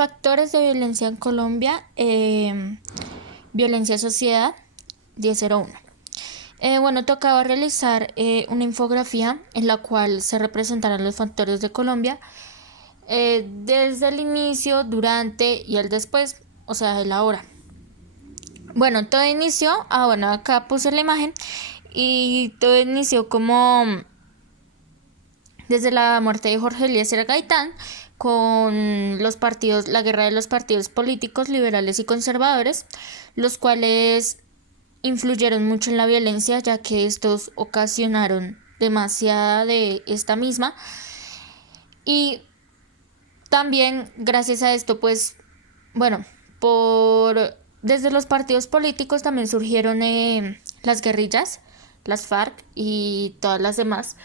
Factores de violencia en Colombia, violencia sociedad 1001. Bueno, tocaba realizar una infografía en la cual se representarán los factores de Colombia desde el inicio, durante y el después, o sea, el ahora. Bueno, todo inició, bueno, acá puse la imagen y todo inició como desde la muerte de Jorge Eliezer Gaitán, con los partidos, la guerra de los partidos políticos liberales y conservadores, los cuales influyeron mucho en la violencia, ya que estos ocasionaron demasiada de esta misma. Y también gracias a esto, pues, bueno, desde los partidos políticos también surgieron las guerrillas, las FARC y todas las demás,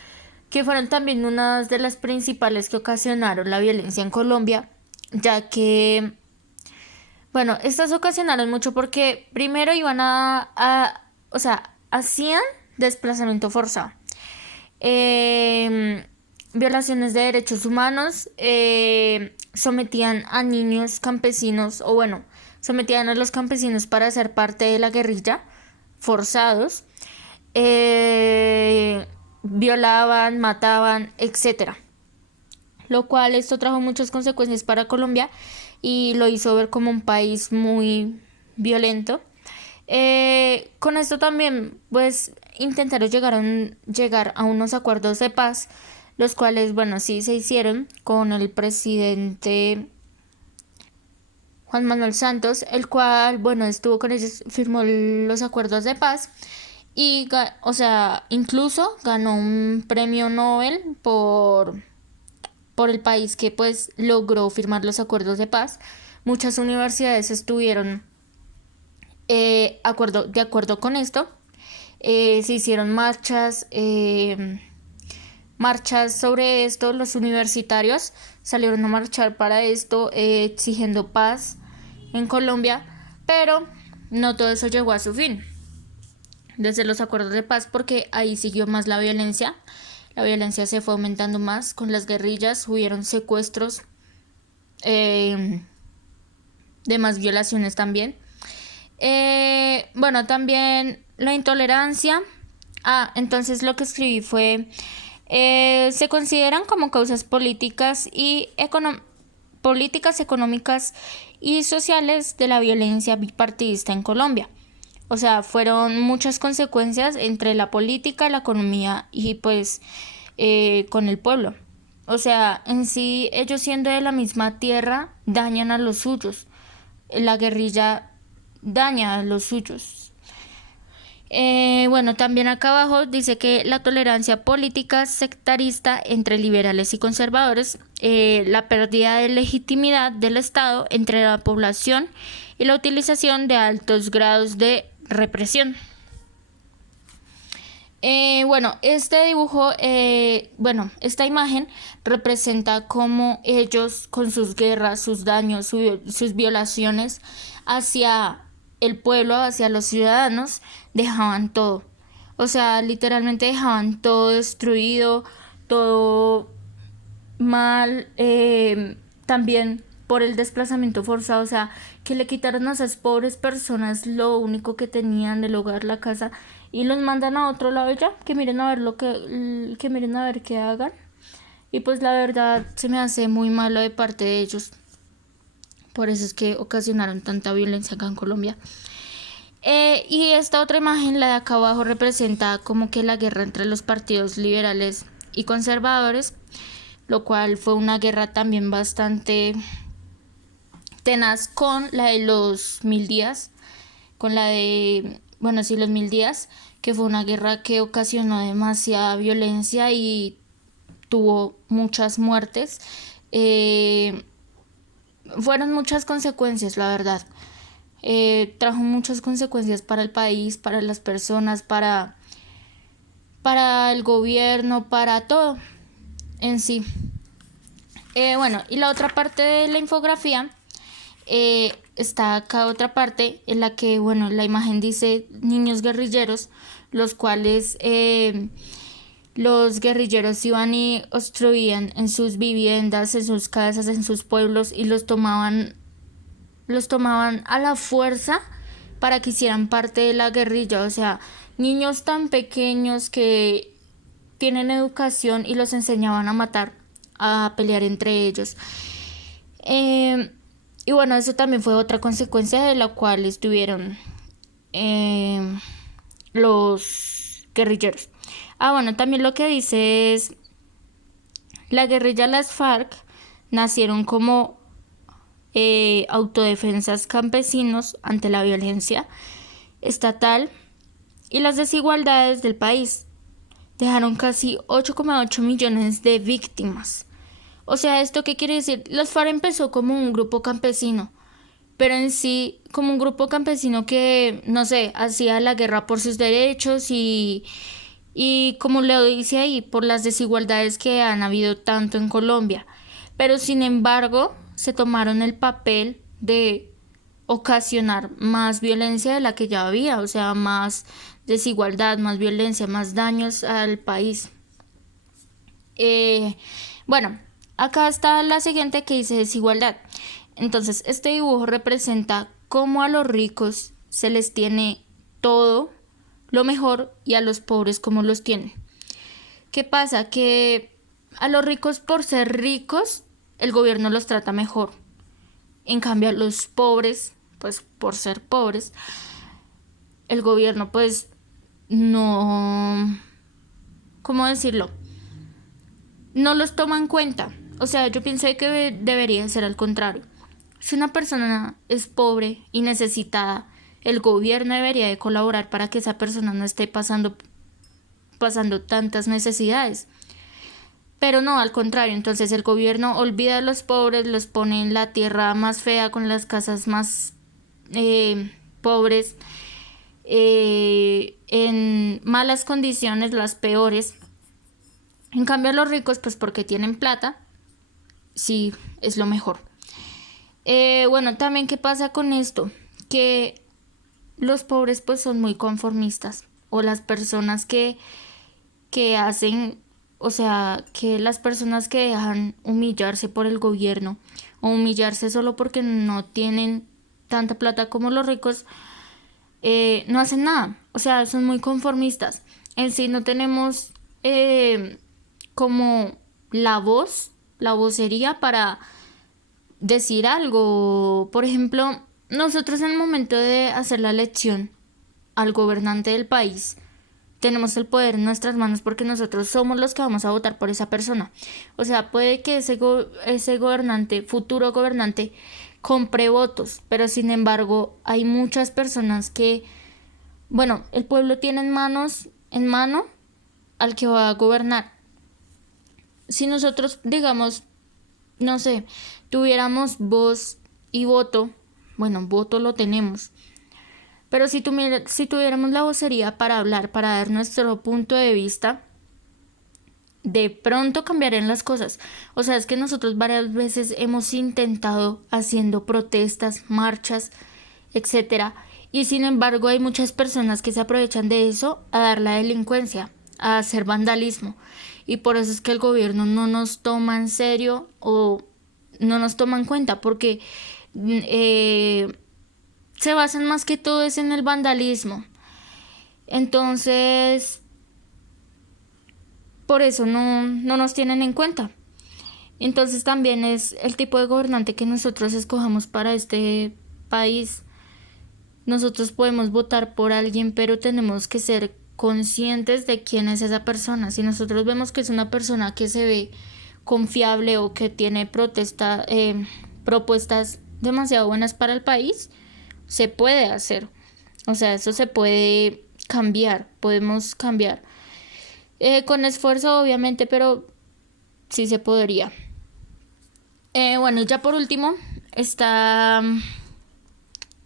que fueron también una de las principales que ocasionaron la violencia en Colombia, ya que, bueno, estas ocasionaron mucho porque primero iban o sea, hacían desplazamiento forzado, violaciones de derechos humanos, sometían a niños campesinos, o bueno, sometían a los campesinos para ser parte de la guerrilla, forzados, violaban, mataban, etcétera. Lo cual esto trajo muchas consecuencias para Colombia y lo hizo ver como un país muy violento. Con esto también pues intentaron llegar a unos acuerdos de paz, los cuales bueno sí se hicieron con el presidente Juan Manuel Santos, el cual bueno estuvo con ellos, firmó los acuerdos de paz y o sea incluso ganó un premio Nobel por el país que pues logró firmar los acuerdos de paz. Muchas universidades estuvieron de acuerdo con esto. Se hicieron marchas sobre esto. Los universitarios salieron a marchar para esto, exigiendo paz en Colombia, pero no todo eso llegó a su fin desde los acuerdos de paz, porque ahí siguió más la violencia. La violencia se fue aumentando más con las guerrillas, hubieron secuestros, de más violaciones también. Bueno, también la intolerancia. Entonces lo que escribí fue, se consideran como causas políticas, económicas y sociales de la violencia bipartidista en Colombia. O sea, fueron muchas consecuencias entre la política, la economía y pues con el pueblo. O sea, en sí, ellos siendo de la misma tierra, dañan a los suyos. La guerrilla daña a los suyos. Bueno, también acá abajo dice que la tolerancia política sectarista entre liberales y conservadores, la pérdida de legitimidad del Estado entre la población y la utilización de altos grados de represión. Bueno, este dibujo, esta imagen representa cómo ellos con sus guerras, sus daños, sus violaciones hacia el pueblo, hacia los ciudadanos, dejaban todo. O sea, literalmente dejaban todo destruido, todo mal, también por el desplazamiento forzado, o sea, que le quitaron a esas pobres personas lo único que tenían, el hogar, la casa, y los mandan a otro lado ya, que miren a ver que miren a ver qué hagan. Y pues la verdad se me hace muy malo de parte de ellos. Por eso es que ocasionaron tanta violencia acá en Colombia. Y esta otra imagen, la de acá abajo, representa como que la guerra entre los partidos liberales y conservadores, lo cual fue una guerra también bastante tenaz con la de los 1000 días, con la de, bueno, sí, los 1000 días, que fue una guerra que ocasionó demasiada violencia y tuvo muchas muertes. Fueron muchas consecuencias, la verdad. Trajo muchas consecuencias para el país, para las personas, para el gobierno, para todo en sí. Bueno, y la otra parte de la infografía, está acá otra parte en la que, bueno, la imagen dice niños guerrilleros, los cuales Los guerrilleros iban y obstruían en sus viviendas, en sus casas, en sus pueblos y los tomaban a la fuerza para que hicieran parte de la guerrilla. O sea, niños tan pequeños que tienen educación y los enseñaban a matar, a pelear entre ellos. Y bueno, eso también fue otra consecuencia de la cual estuvieron los guerrilleros. Bueno, también lo que dice es, la guerrilla, las FARC, nacieron como autodefensas campesinos ante la violencia estatal y las desigualdades del país. Dejaron casi 8,8 millones de víctimas. O sea, ¿esto qué quiere decir? Las FARC empezó como un grupo campesino, pero en sí como un grupo campesino que, no sé, hacía la guerra por sus derechos y como lo dice ahí, por las desigualdades que han habido tanto en Colombia. Pero sin embargo, se tomaron el papel de ocasionar más violencia de la que ya había, o sea, más desigualdad, más violencia, más daños al país. Bueno, acá está la siguiente que dice desigualdad. Entonces, este dibujo representa cómo a los ricos se les tiene todo lo mejor y a los pobres como los tienen. ¿Qué pasa? Que a los ricos por ser ricos, el gobierno los trata mejor. En cambio a los pobres, pues por ser pobres, el gobierno pues no, ¿cómo decirlo? No los toma en cuenta. O sea, yo pensé que debería ser al contrario. Si una persona es pobre y necesitada, el gobierno debería de colaborar para que esa persona no esté pasando tantas necesidades. Pero no, al contrario, entonces el gobierno olvida a los pobres, los pone en la tierra más fea, con las casas más pobres, en malas condiciones, las peores. En cambio a los ricos, pues porque tienen plata, sí, es lo mejor. Bueno, también qué pasa con esto, que los pobres pues son muy conformistas, o las personas que hacen, o sea, que las personas que dejan humillarse por el gobierno o humillarse solo porque no tienen tanta plata como los ricos, no hacen nada, o sea, son muy conformistas. En sí no tenemos como la vocería para decir algo. Por ejemplo, nosotros en el momento de hacer la elección al gobernante del país, tenemos el poder en nuestras manos porque nosotros somos los que vamos a votar por esa persona. O sea, puede que ese gobernante, futuro gobernante, compre votos, pero sin embargo hay muchas personas que, bueno, el pueblo tiene en mano al que va a gobernar. Si nosotros, digamos, no sé, tuviéramos voz y voto, bueno, voto lo tenemos, pero si tuviéramos la vocería para hablar, para dar nuestro punto de vista, de pronto cambiarían las cosas. O sea, es que nosotros varias veces hemos intentado haciendo protestas, marchas, etcétera, y sin embargo hay muchas personas que se aprovechan de eso a dar la delincuencia, a hacer vandalismo. Y por eso es que el gobierno no nos toma en serio o no nos toma en cuenta porque se basan más que todo es en el vandalismo. Entonces, por eso no nos tienen en cuenta. Entonces también es el tipo de gobernante que nosotros escojamos para este país. Nosotros podemos votar por alguien, pero tenemos que ser conscientes de quién es esa persona. Si nosotros vemos que es una persona que se ve confiable o que tiene propuestas demasiado buenas para el país, se puede hacer. O sea, eso se puede cambiar, podemos cambiar. Con esfuerzo, obviamente, pero sí se podría. Bueno, y ya por último está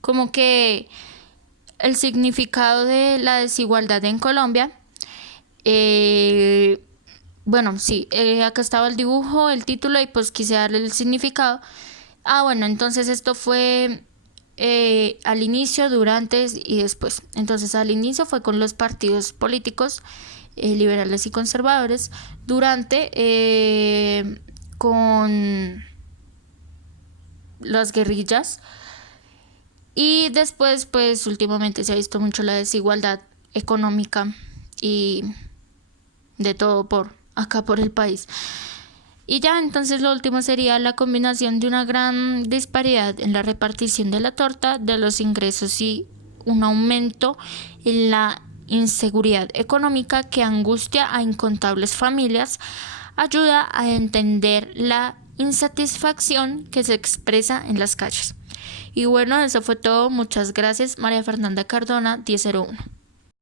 como que el significado de la desigualdad en Colombia. Bueno, sí, acá estaba el dibujo, el título y pues quise darle el significado. Bueno, entonces esto fue al inicio, durante y después. Entonces al inicio fue con los partidos políticos liberales y conservadores, durante con las guerrillas. Y después, pues últimamente se ha visto mucho la desigualdad económica y de todo por acá por el país. Y ya entonces lo último sería la combinación de una gran disparidad en la repartición de la torta, de los ingresos y un aumento en la inseguridad económica que angustia a incontables familias, ayuda a entender la insatisfacción que se expresa en las calles. Y bueno, eso fue todo. Muchas gracias. María Fernanda Cardona, 1001.